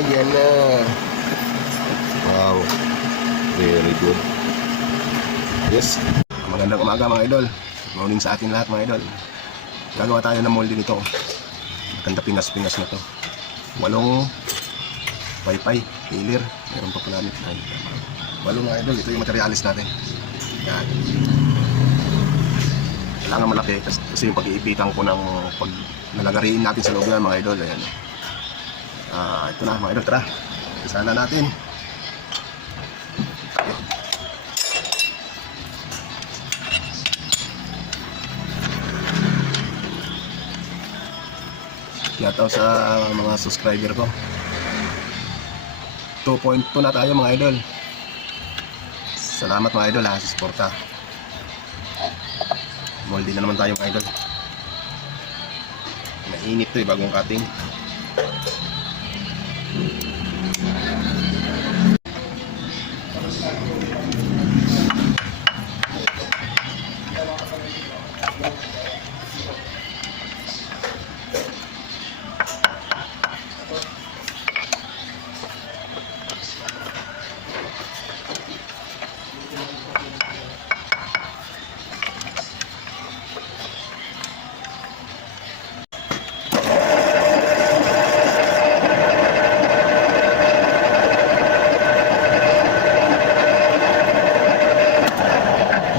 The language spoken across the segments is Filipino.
Ayan na. Wow. Very good. Yes. Magandang umaga mga idol. Morning sa atin lahat mga idol. Gagawa tayo ng molde nito. Maganda pingas-pingas na to. 8 Wi-Fi, tailor. Meron pa pala. 8 mga idol. Ito yung materialis natin. Yan. Kailangan malaki kasi yung pag-iipitan ko ng pag nalagariin natin sa loob yan mga idol. Ayan. Ito na mga idol, tara. Isa na natin. Shoutout sa mga subscriber ko. 2.2 na tayo mga idol. Salamat mga idol sa suporta. Molde na naman tayo mga idol. Mainit to bagong cutting.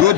Good.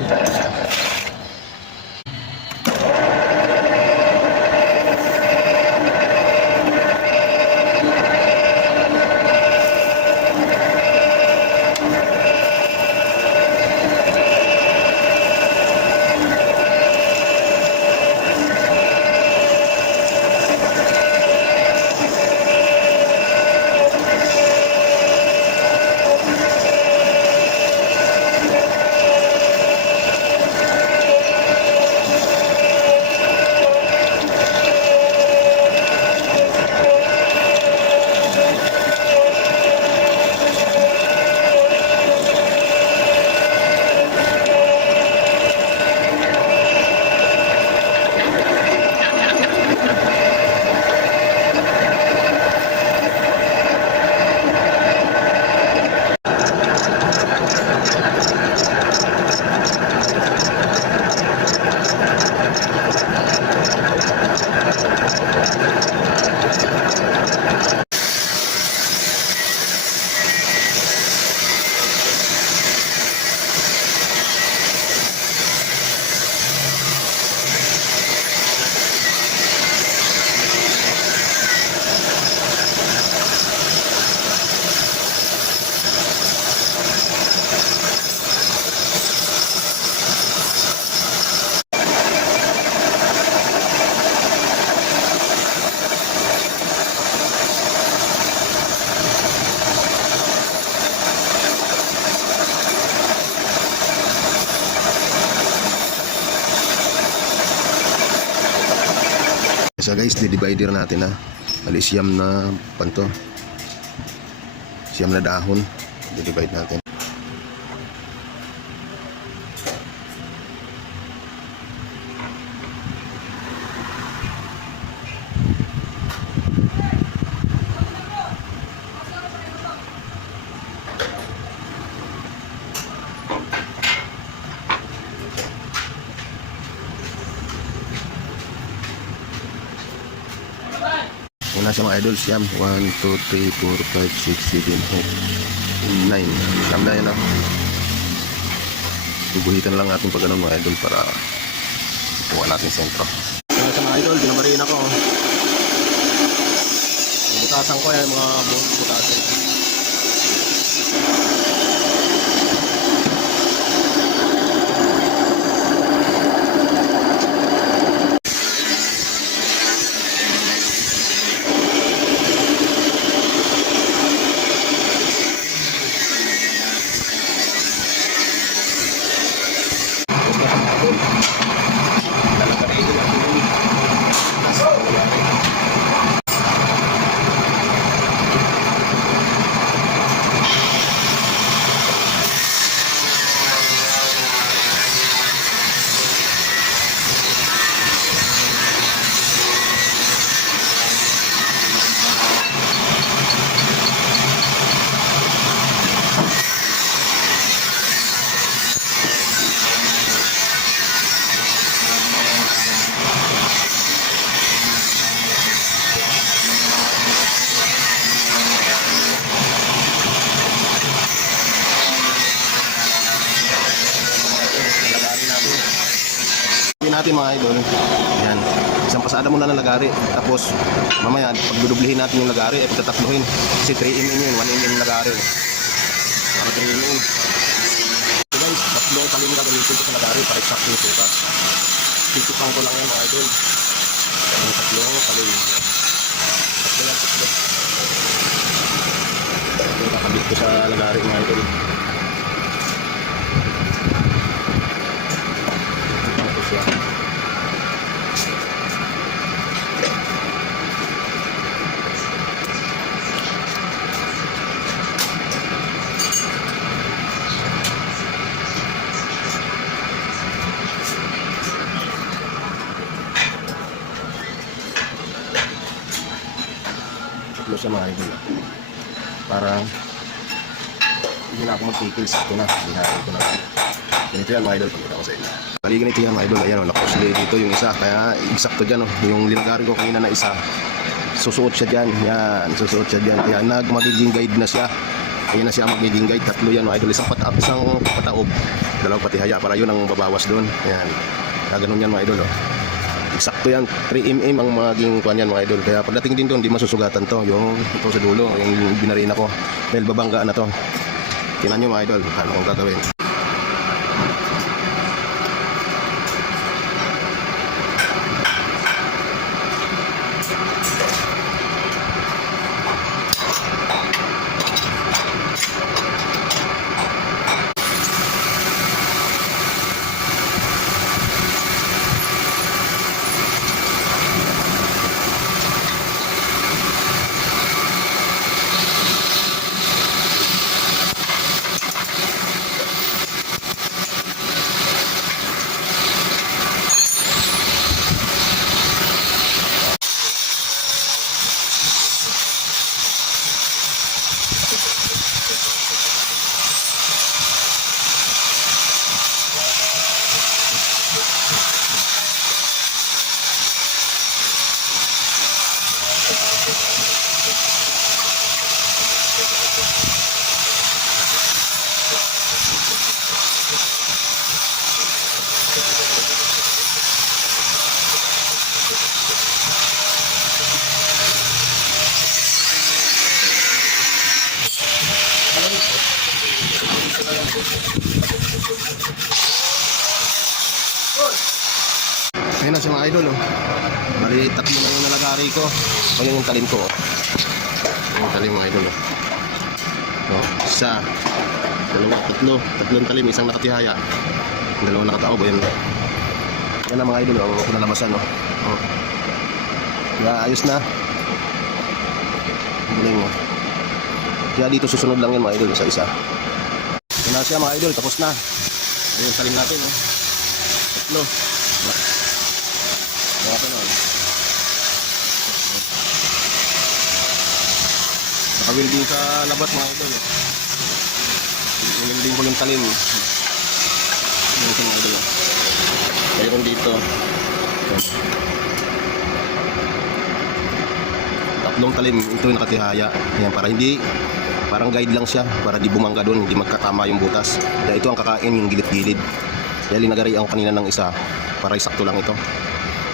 So guys, di-divider natin Bali siyam na panto. Siyam na dahon. Di-divide natin. Una sa mga idol, siyam. 1, 2, 3, 4, 5, 6, 7, 8, 9. Siyam na yun Bubuhitan lang natin pag ganun mga idol para kuha natin sentro. Una sa mga idol, dinamarin ako. Butasan ko yan mga butasan. natin mga idol. Yan. Isang pasada muna ng lagari. Tapos mamaya pag dudublihin natin yung lagari ay pagtatakluhin. Kasi 3mm yun, 1mm lagari. Para 3mm. So guys, tatlong talim gagamitin ko sa lagari para eksakto yung sukat. Titupan ko lang yan mga idol. Yung tatlong talim. Tatlo yan, tatlo. Yung kakabit ko sa lagari mga idol. Tapos yan. Tatlo siya mga idol. Para hindi na ako magpikil. Sakto na. Binahin ko na. Ganito yan mga idol. Pagkita ko sa inyo. Bali ganito yan mga idol. Ayan o. Nakosli dito yung isa. Kaya eksakto dyan o. Yung linagarin ko kanina na isa. Susuot siya dyan. Yan. Susuot siya dyan. Kaya magiging guide na siya. Ayan na siya magiging guide. Tatlo yan mga idol. Isang pataob. Dalawang patihaya. Para yun ang babawas doon. Ayan. Kaya ganun yan mga idol o. Eksakto yan, 3mm ang maging kuhan yan mga idol. Kaya pagdating din doon, di masusugatan to. Yung ito sa dulo, yung binarina ko. Dahil babanggaan na to. Tingnan nyo mga idol, ano kong gagawin. Ayan na siya mga idol oh. Bali tatlo na yung nalagari ko. O yung talim ko oh. Yung talim mga idol oh. Oh, isa, dalawa, tatlong talim, isang nakatihaya, dalawang nakataob. Ayan yan na mga idol oh. Nalabasan oh. Oh. Kaya ayos na. Galing oh. Kaya dito susunod lang yan mga idol sa isa. Yan na siya mga idol, tapos na. Ayan yung talim natin oh. Tatlo. Okay na. Nakawilding sa labas mga idol. Wilding ko yung talim. Ito mga idol. Mayroon dito. Tatlong talim. Ito yung nakatihaya. Ayan, para hindi, parang guide lang siya. Para di bumangga doon, hindi magkatama yung butas. Kaya ito ang kakain, yung gilid-gilid. Kaya linagarian ko kanina ng isa. Para isakto lang ito.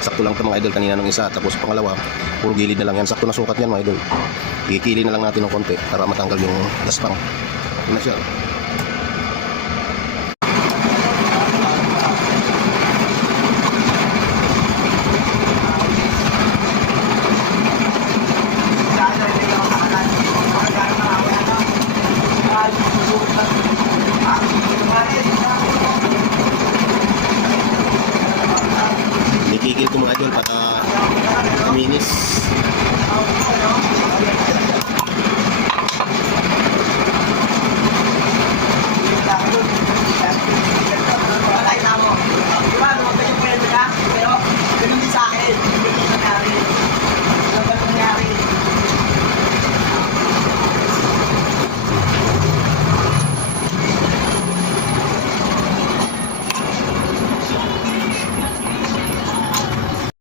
Sakto lang ito mga idol kanina ng isa. Tapos pangalawa, puro gilid na lang yan. Sakto na sukat yan mga idol. Ikili na lang natin ng konti para matanggal yung gaspang. Yun na siya. Ikikil ko mga idol pata minis.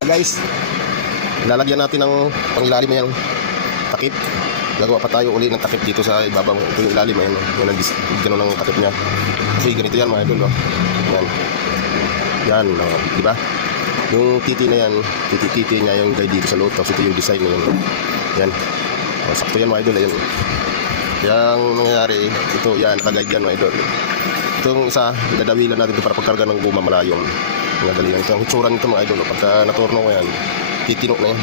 Guys, lalagyan natin ng pangilalim yung takip. Gagawa pa tayo uli ng takip dito sa ibabaw. Ito yung ilalim, ayan, yan ang gano'n ang takip niya. Kasi ganito yan mga idol, oh. Yan. Yan, oh, diba? Yung titi na yan, titi niya yung guide dito sa loob. Tapos ito yung design na yun. Yan. O, sakto yan mga idol. Ayan. Kaya ang nangyayari, ito yan, nakaguide yan mga idol. Itong isa, dadawilan natin ito para pagkarga ng guma malayong. Madali lang ito. Ang hitsura nito mga idol. Pagka naturno ko yan, titino na yan.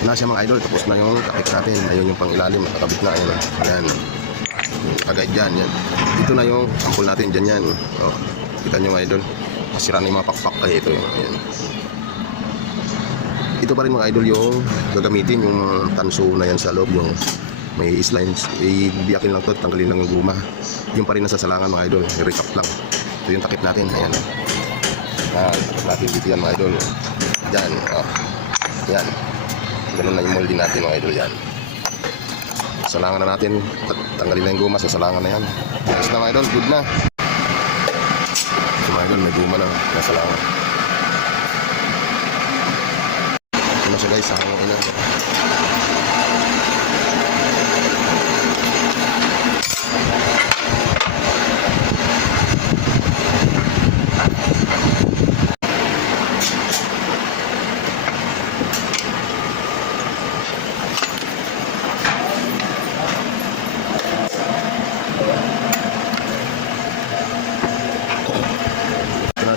Na siya mga idol, tapos na yung takip natin. Ayun yung pang ilalim, nakakabit na. Ayun, yan. Kagad dyan, yan. Dito na yung sampul natin, dyan yan. O, kita nyo mga idol. Masira na yung mga pakpak. Ay, ito yun. Ayan. Ito pa rin mga idol yung gagamitin, yung tanso na yan sa loob, yung may islines. Ibiyakin lang to, tanggalin lang yung guma. Yung pa rin nasa salangan mga idol, recap lang. Ito yung takip natin, ayan. Takip natin dito yan mga idol. Dyan, o. Yan. Ganun na yung molding natin mga idol yan. Salangan na natin. Tanggalin na yung guma sa salangan na yan. Ayos na mga idol, good na. So mga idol, may guma na salangan. Ito na siya guys, sakang ina.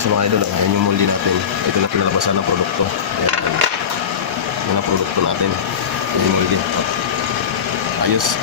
Sa mga idol, yan yung moldy natin. Ito na pinalabasan ng produkto. Yan ang produkto natin. Yung moldy. Ayos.